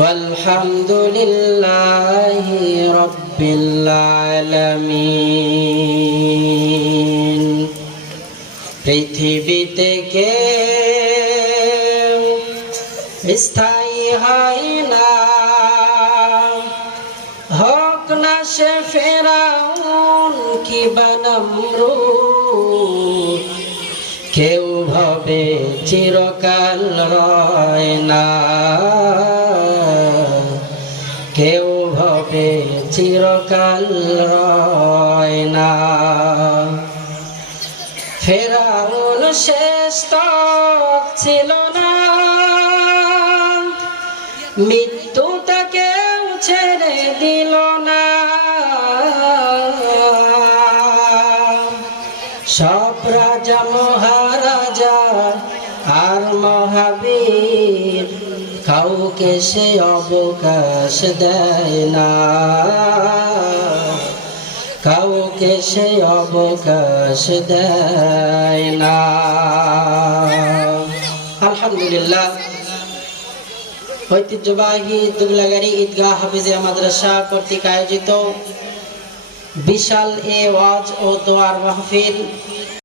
ওয়ালহামদুলিল্লাহি রাব্বিল আলামিন। পৃথিবীতে কেউ স্থায়ী হয় না, হোক না সে ফেরাউন কিবা নমরুদ, কেউ ভাবে চিরকাল রয় না, কেউ ভাবে চিরকাল রয় না। ফেরাউন শেষ তক ছিল না, মৃত্যু তাকেও ছেড়ে দিল না। সব রাজা মহারাজা আর মহাবীর, কাউকে সে অবকাশ দেয় না, কাউকে সে অবকাশ দেয় না। আলহামদুলিল্লাহ, ঐতিহ্যবাহী দুবলাগাড়ি ঈদগাহ হাফিজিয়া মাদ্রাসা কর্তৃক আয়োজিত বিশাল এ ওয়াজ ও দোয়ার মাহফিল